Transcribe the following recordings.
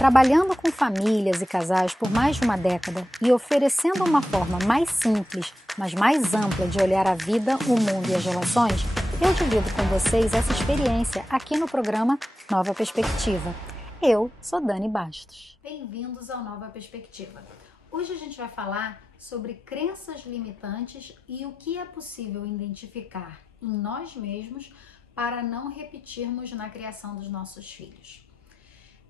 Trabalhando com famílias e casais por mais de uma década e oferecendo uma forma mais simples, mas mais ampla de olhar a vida, o mundo e as relações, eu divido com vocês essa experiência aqui no programa Nova Perspectiva. Eu sou Dani Bastos. Bem-vindos ao Nova Perspectiva. Hoje a gente vai falar sobre crenças limitantes e o que é possível identificar em nós mesmos para não repetirmos na criação dos nossos filhos.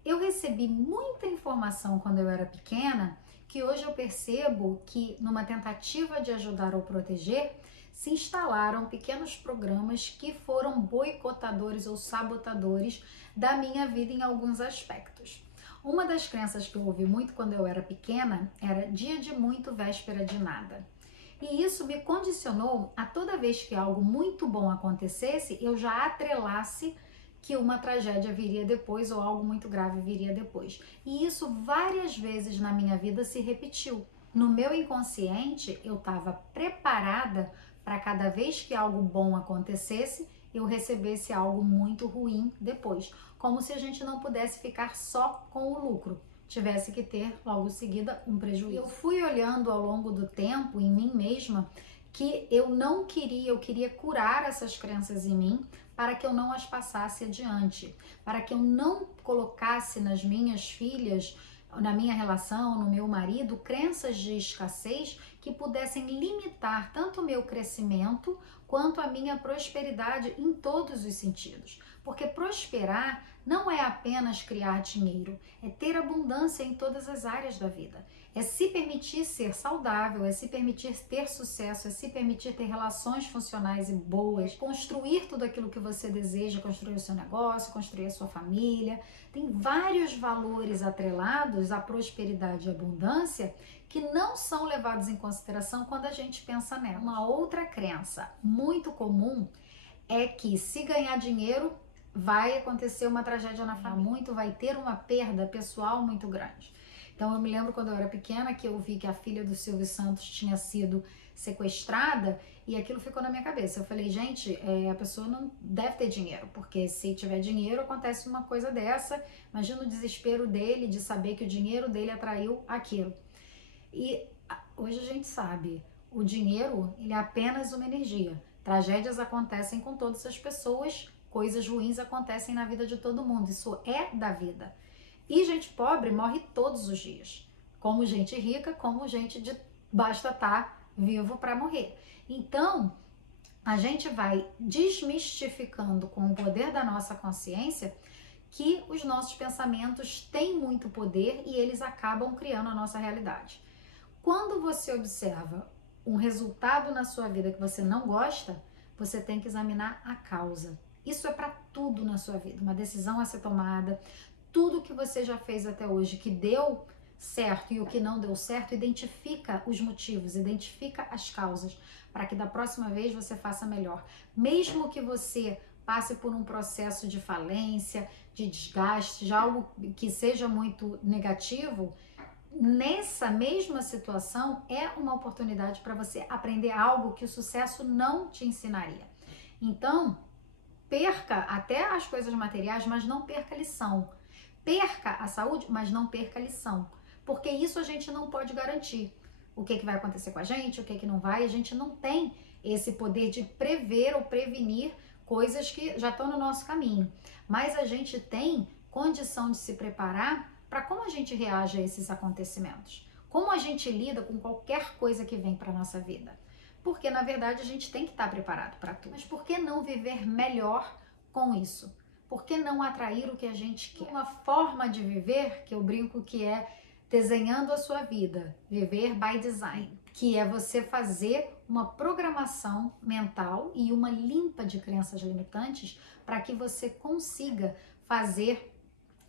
Eu recebi muita informação quando eu era pequena, que hoje eu percebo que numa tentativa de ajudar ou proteger, se instalaram pequenos programas que foram boicotadores ou sabotadores da minha vida em alguns aspectos. Uma das crenças que eu ouvi muito quando eu era pequena era dia de muito, véspera de nada. E isso me condicionou a toda vez que algo muito bom acontecesse, eu já atrelasse que uma tragédia viria depois ou algo muito grave viria depois. E isso várias vezes na minha vida se repetiu. No meu inconsciente, eu estava preparada para cada vez que algo bom acontecesse, eu recebesse algo muito ruim depois. Como se a gente não pudesse ficar só com o lucro, tivesse que ter logo em seguida um prejuízo. Eu fui olhando ao longo do tempo em mim mesma que eu queria curar essas crenças em mim para que eu não as passasse adiante, para que eu não colocasse nas minhas filhas, na minha relação, no meu marido, crenças de escassez que pudessem limitar tanto o meu crescimento quanto a minha prosperidade em todos os sentidos. Porque prosperar não é apenas criar dinheiro, é ter abundância em todas as áreas da vida. É se permitir ser saudável, é se permitir ter sucesso, é se permitir ter relações funcionais e boas, construir tudo aquilo que você deseja, construir o seu negócio, construir a sua família. Tem vários valores atrelados à prosperidade e abundância que não são levados em consideração quando a gente pensa nela. Uma outra crença muito comum é que se ganhar dinheiro, vai acontecer uma tragédia na família, vai ter uma perda pessoal muito grande. Então eu me lembro quando eu era pequena que eu vi que a filha do Silvio Santos tinha sido sequestrada e aquilo ficou na minha cabeça. Eu falei, gente, a pessoa não deve ter dinheiro, porque se tiver dinheiro acontece uma coisa dessa. Imagina o desespero dele de saber que o dinheiro dele atraiu aquilo. E hoje a gente sabe, o dinheiro ele é apenas uma energia. Tragédias acontecem com todas as pessoas, coisas ruins acontecem na vida de todo mundo, isso é da vida. E gente pobre morre todos os dias, como gente rica, como gente de basta estar vivo para morrer. Então, a gente vai desmistificando com o poder da nossa consciência que os nossos pensamentos têm muito poder e eles acabam criando a nossa realidade. Quando você observa um resultado na sua vida que você não gosta, você tem que examinar a causa. Isso é para tudo na sua vida, uma decisão a ser tomada, tudo que você já fez até hoje que deu certo e o que não deu certo, identifica os motivos, identifica as causas, para que da próxima vez você faça melhor. Mesmo que você passe por um processo de falência, de desgaste, de algo que seja muito negativo, nessa mesma situação é uma oportunidade para você aprender algo que o sucesso não te ensinaria. Então, perca até as coisas materiais, mas não perca a lição. Perca a saúde, mas não perca a lição. Porque isso a gente não pode garantir. O que vai acontecer com a gente, o que não vai, a gente não tem esse poder de prever ou prevenir coisas que já estão no nosso caminho. Mas a gente tem condição de se preparar para como a gente reage a esses acontecimentos. Como a gente lida com qualquer coisa que vem para a nossa vida. Porque, na verdade, a gente tem que estar preparado para tudo. Mas por que não viver melhor com isso? Por que não atrair o que a gente quer? Uma forma de viver, que eu brinco que é desenhando a sua vida, viver by design, que é você fazer uma programação mental e uma limpa de crenças limitantes para que você consiga fazer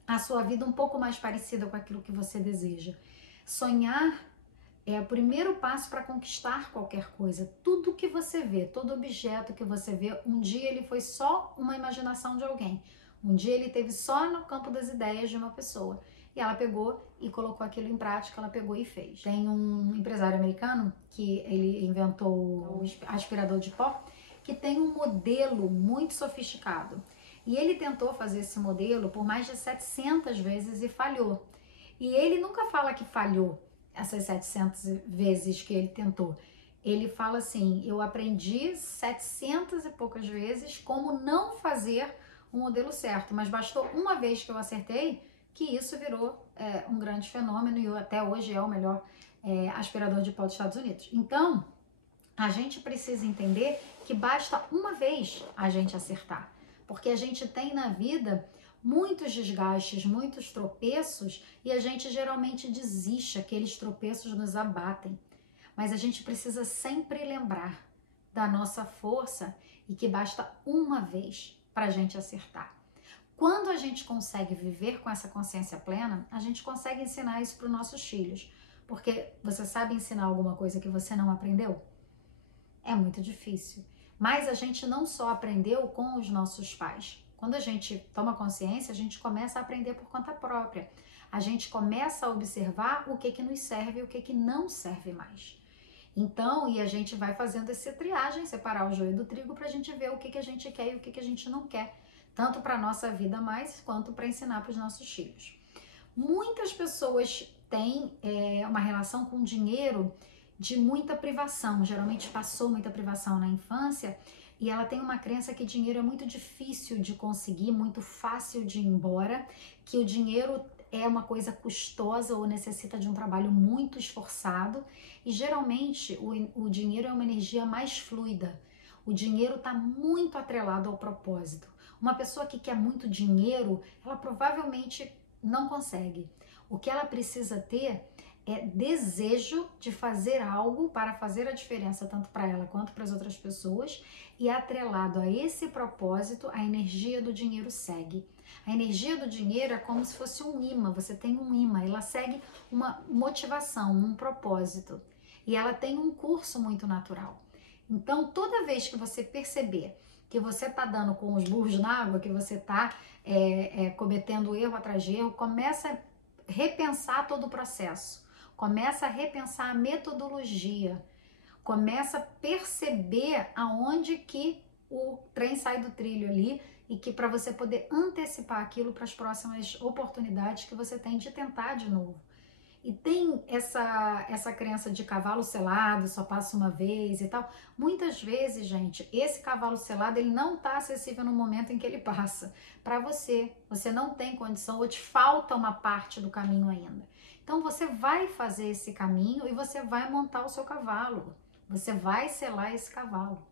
a sua vida um pouco mais parecida com aquilo que você deseja. Sonhar é o primeiro passo para conquistar qualquer coisa. Tudo que você vê, todo objeto que você vê, um dia ele foi só uma imaginação de alguém. Um dia ele teve só no campo das ideias de uma pessoa. E ela pegou e colocou aquilo em prática, ela pegou e fez. Tem um empresário americano que ele inventou o aspirador de pó, que tem um modelo muito sofisticado. E ele tentou fazer esse modelo por mais de 700 vezes e falhou. E ele nunca fala que falhou essas 700 vezes que ele tentou. Ele fala assim, eu aprendi 700 e poucas vezes como não fazer o modelo certo, mas bastou uma vez que eu acertei que isso virou um grande fenômeno e até hoje é o melhor aspirador de pó dos Estados Unidos. Então, a gente precisa entender que basta uma vez a gente acertar, porque a gente tem na vida muitos desgastes, muitos tropeços e a gente geralmente desiste, aqueles tropeços nos abatem. Mas a gente precisa sempre lembrar da nossa força e que basta uma vez para a gente acertar. Quando a gente consegue viver com essa consciência plena, a gente consegue ensinar isso para os nossos filhos. Porque você sabe ensinar alguma coisa que você não aprendeu? É muito difícil. Mas a gente não só aprendeu com os nossos pais. Quando a gente toma consciência, a gente começa a aprender por conta própria. A gente começa a observar o que nos serve e o que não serve mais. Então, e a gente vai fazendo essa triagem, separar o joio do trigo para a gente ver o que a gente quer e o que a gente não quer. Tanto para a nossa vida mais, quanto para ensinar para os nossos filhos. Muitas pessoas têm uma relação com dinheiro de muita privação, geralmente passou muita privação na infância e ela tem uma crença que dinheiro é muito difícil de conseguir, muito fácil de ir embora, que o dinheiro é uma coisa custosa ou necessita de um trabalho muito esforçado e geralmente o dinheiro é uma energia mais fluida, o dinheiro está muito atrelado ao propósito. Uma pessoa que quer muito dinheiro, ela provavelmente não consegue. O que ela precisa ter é desejo de fazer algo para fazer a diferença tanto para ela quanto para as outras pessoas e atrelado a esse propósito, a energia do dinheiro segue. A energia do dinheiro é como se fosse um imã, você tem um imã, ela segue uma motivação, um propósito e ela tem um curso muito natural. Então, toda vez que você perceber que você está dando com os burros na água, que você está cometendo erro atrás de erro, começa a repensar todo o processo, começa a repensar a metodologia, começa a perceber aonde que o trem sai do trilho ali e que para você poder antecipar aquilo para as próximas oportunidades que você tem de tentar de novo. E tem essa crença de cavalo selado, só passa uma vez e tal. Muitas vezes, gente, esse cavalo selado, ele não está acessível no momento em que ele passa. Para você, você não tem condição ou te falta uma parte do caminho ainda. Então, você vai fazer esse caminho e você vai montar o seu cavalo. Você vai selar esse cavalo.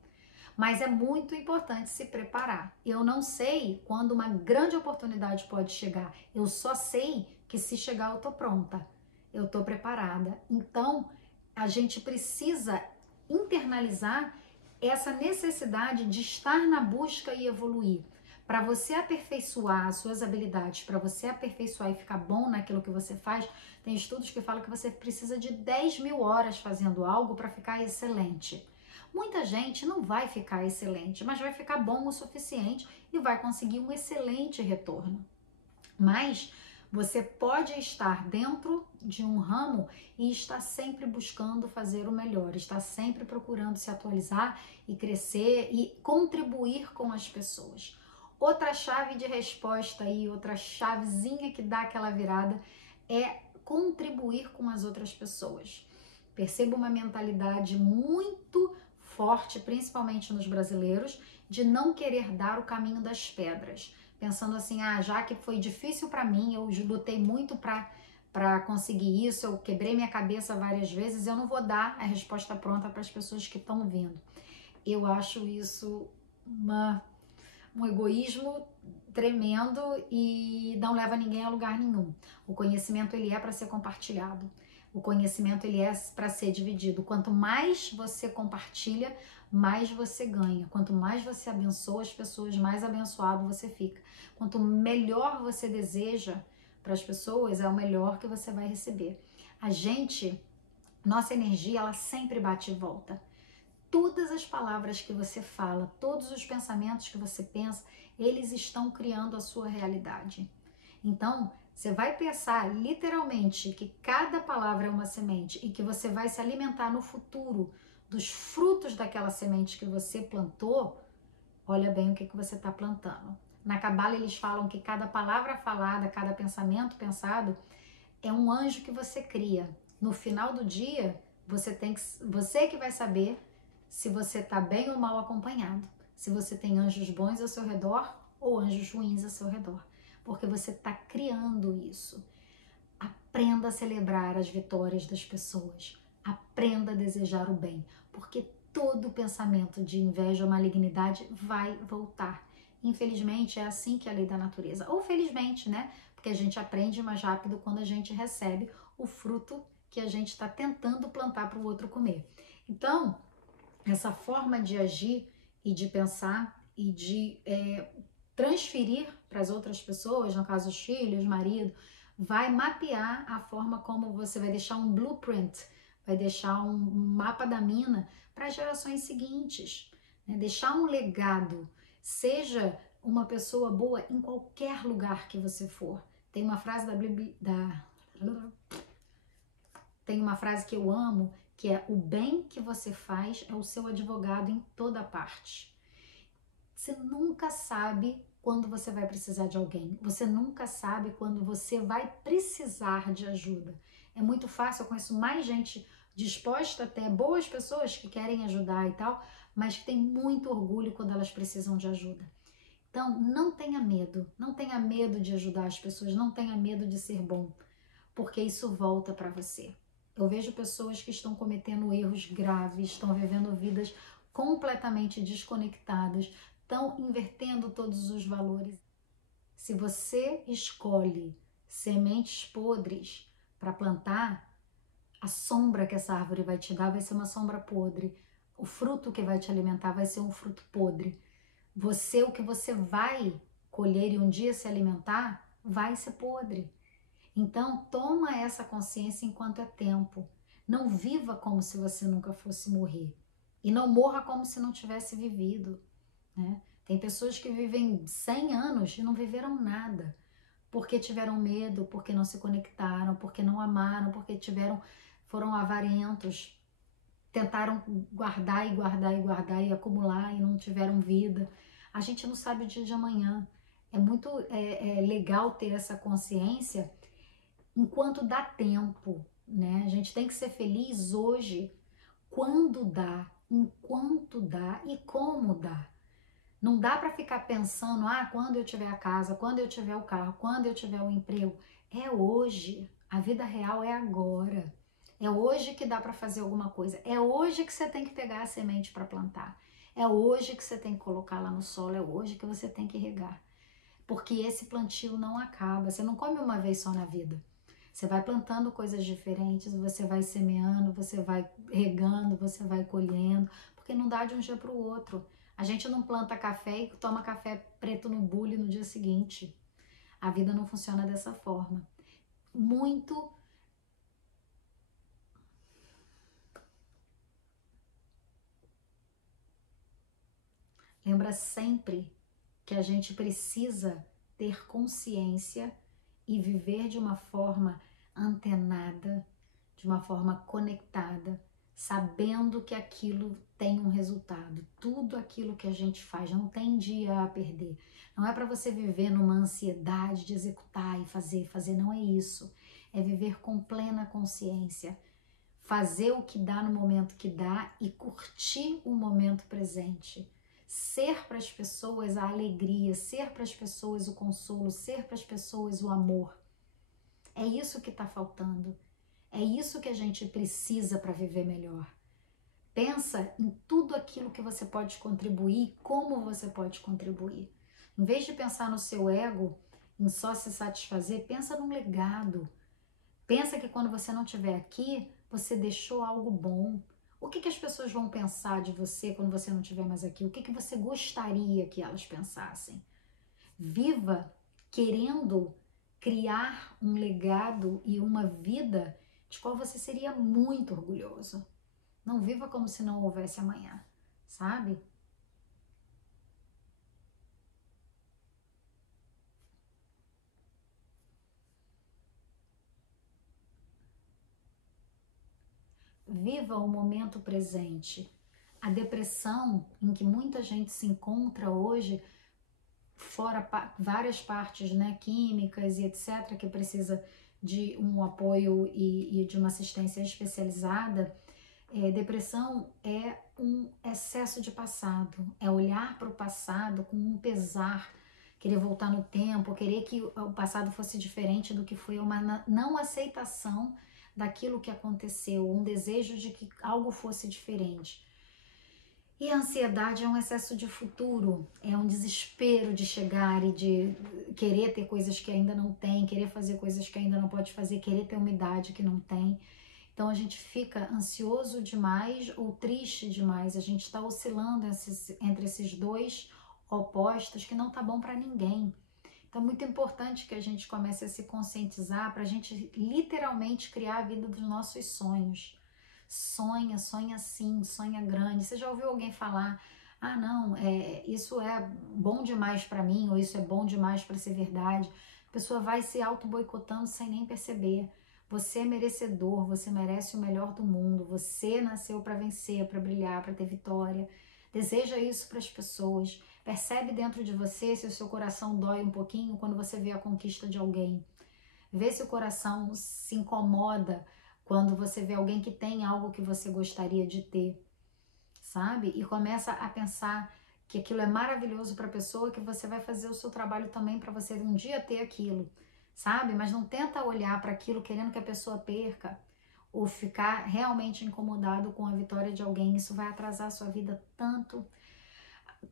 Mas é muito importante se preparar. Eu não sei quando uma grande oportunidade pode chegar. Eu só sei que se chegar eu tô pronta. Eu tô preparada. Então, a gente precisa internalizar essa necessidade de estar na busca e evoluir. Para você aperfeiçoar as suas habilidades, para você aperfeiçoar e ficar bom naquilo que você faz, tem estudos que falam que você precisa de 10.000 horas fazendo algo para ficar excelente. Muita gente não vai ficar excelente, mas vai ficar bom o suficiente e vai conseguir um excelente retorno. Mas você pode estar dentro de um ramo e estar sempre buscando fazer o melhor, estar sempre procurando se atualizar e crescer e contribuir com as pessoas. Outra chave de resposta aí, outra chavezinha que dá aquela virada é contribuir com as outras pessoas. Perceba uma mentalidade muito forte, principalmente nos brasileiros, de não querer dar o caminho das pedras. Pensando assim, já que foi difícil para mim, eu lutei muito para conseguir isso, eu quebrei minha cabeça várias vezes, eu não vou dar a resposta pronta para as pessoas que estão vindo. Eu acho isso um egoísmo tremendo e não leva ninguém a lugar nenhum. O conhecimento, ele é para ser compartilhado. O conhecimento, ele é para ser dividido. Quanto mais você compartilha, mais você ganha. Quanto mais você abençoa as pessoas, mais abençoado você fica. Quanto melhor você deseja para as pessoas, é o melhor que você vai receber. Nossa energia, ela sempre bate e volta. Todas as palavras que você fala, todos os pensamentos que você pensa, eles estão criando a sua realidade. Então, você vai pensar literalmente que cada palavra é uma semente e que você vai se alimentar no futuro dos frutos daquela semente que você plantou. Olha bem o que você está plantando. Na Cabala eles falam que cada palavra falada, cada pensamento pensado é um anjo que você cria. No final do dia, você que vai saber se você está bem ou mal acompanhado. Se você tem anjos bons ao seu redor ou anjos ruins ao seu redor. Porque você está criando isso. Aprenda a celebrar as vitórias das pessoas. Aprenda a desejar o bem. Porque todo pensamento de inveja ou malignidade vai voltar. Infelizmente, é assim que é a lei da natureza. Ou felizmente, né? Porque a gente aprende mais rápido quando a gente recebe o fruto que a gente está tentando plantar para o outro comer. Então, essa forma de agir e de pensar e de transferir para as outras pessoas, no caso os filhos, marido, vai mapear a forma como você vai deixar um blueprint, vai deixar um mapa da mina para as gerações seguintes, né? Deixar um legado, seja uma pessoa boa em qualquer lugar que você for. Tem uma frase tem uma frase que eu amo, que é: o bem que você faz é o seu advogado em toda parte. Você nunca sabe quando você vai precisar de alguém. Você nunca sabe quando você vai precisar de ajuda. É muito fácil, eu conheço mais gente disposta, até boas pessoas que querem ajudar e tal, mas que tem muito orgulho quando elas precisam de ajuda. Então, não tenha medo de ajudar as pessoas, não tenha medo de ser bom, porque isso volta para você. Eu vejo pessoas que estão cometendo erros graves, estão vivendo vidas completamente desconectadas, estão invertendo todos os valores. Se você escolhe sementes podres para plantar, a sombra que essa árvore vai te dar vai ser uma sombra podre. O fruto que vai te alimentar vai ser um fruto podre. O que você vai colher e um dia se alimentar, vai ser podre. Então, toma essa consciência enquanto é tempo. Não viva como se você nunca fosse morrer. E não morra como se não tivesse vivido, né? Tem pessoas que vivem 100 anos e não viveram nada. Porque tiveram medo, porque não se conectaram, porque não amaram, porque foram avarentos. Tentaram guardar e guardar e guardar e acumular e não tiveram vida. A gente não sabe o dia de amanhã. É muito legal ter essa consciência enquanto dá tempo, né? A gente tem que ser feliz hoje, quando dá, enquanto dá e como dá. Não dá para ficar pensando, quando eu tiver a casa, quando eu tiver o carro, quando eu tiver o emprego. É hoje. A vida real é agora. É hoje que dá para fazer alguma coisa. É hoje que você tem que pegar a semente para plantar. É hoje que você tem que colocar lá no solo. É hoje que você tem que regar. Porque esse plantio não acaba. Você não come uma vez só na vida. Você vai plantando coisas diferentes, você vai semeando, você vai regando, você vai colhendo, porque não dá de um dia para o outro. A gente não planta café e toma café preto no bule no dia seguinte. A vida não funciona dessa forma. Lembra sempre que a gente precisa ter consciência e viver de uma forma antenada, de uma forma conectada, sabendo que aquilo tem um resultado. Tudo aquilo que a gente faz não tem dia a perder. Não é para você viver numa ansiedade de executar e fazer, não é isso. É viver com plena consciência. Fazer o que dá no momento que dá e curtir o momento presente. Ser para as pessoas a alegria, ser para as pessoas o consolo, ser para as pessoas o amor. É isso que está faltando. É isso que a gente precisa para viver melhor. Pensa em tudo aquilo que você pode contribuir, como você pode contribuir. Em vez de pensar no seu ego, em só se satisfazer, pensa num legado. Pensa que quando você não estiver aqui, você deixou algo bom. O que as pessoas vão pensar de você quando você não estiver mais aqui? O que você gostaria que elas pensassem? Viva querendo criar um legado e uma vida de qual você seria muito orgulhoso. Não viva como se não houvesse amanhã, sabe? Viva o momento presente. A depressão em que muita gente se encontra hoje fora várias partes, né, químicas e etc., que precisa de um apoio e de uma assistência especializada. Depressão é um excesso de passado, é olhar para o passado com um pesar, querer voltar no tempo, querer que o passado fosse diferente do que foi, uma não aceitação daquilo que aconteceu, um desejo de que algo fosse diferente. E a ansiedade é um excesso de futuro, é um desespero de chegar e de querer ter coisas que ainda não tem, querer fazer coisas que ainda não pode fazer, querer ter uma idade que não tem. Então a gente fica ansioso demais ou triste demais, a gente está oscilando entre esses dois opostos que não tá bom para ninguém. Então é muito importante que a gente comece a se conscientizar para a gente literalmente criar a vida dos nossos sonhos. Sonha, sonha sim, sonha grande. Você já ouviu alguém falar, ah não, isso é bom demais para mim, ou isso é bom demais para ser verdade? A pessoa vai se auto-boicotando sem nem perceber. Você é merecedor, você merece o melhor do mundo, você nasceu para vencer, para brilhar, para ter vitória. Deseja isso para as pessoas. Percebe dentro de você se o seu coração dói um pouquinho quando você vê a conquista de alguém. Vê se o coração se incomoda quando você vê alguém que tem algo que você gostaria de ter, sabe? E começa a pensar que aquilo é maravilhoso para a pessoa, que você vai fazer o seu trabalho também para você um dia ter aquilo, sabe? Mas não tenta olhar para aquilo querendo que a pessoa perca ou ficar realmente incomodado com a vitória de alguém. Isso vai atrasar a sua vida tanto.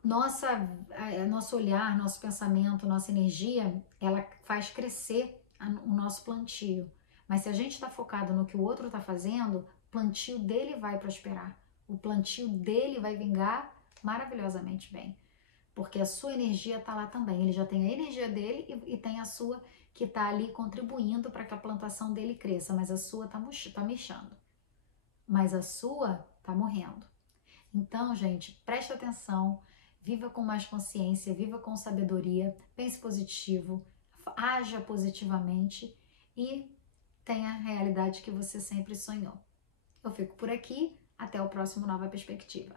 Nosso olhar, nosso pensamento, nossa energia, ela faz crescer o nosso plantio. Mas se a gente está focado no que o outro está fazendo, o plantio dele vai prosperar. O plantio dele vai vingar maravilhosamente bem. Porque a sua energia está lá também. Ele já tem a energia dele e tem a sua que está ali contribuindo para que a plantação dele cresça. Mas a sua está murchando. Mas a sua está morrendo. Então, gente, preste atenção. Viva com mais consciência, viva com sabedoria, pense positivo, haja positivamente e tenha a realidade que você sempre sonhou. Eu fico por aqui, até o próximo Nova Perspectiva.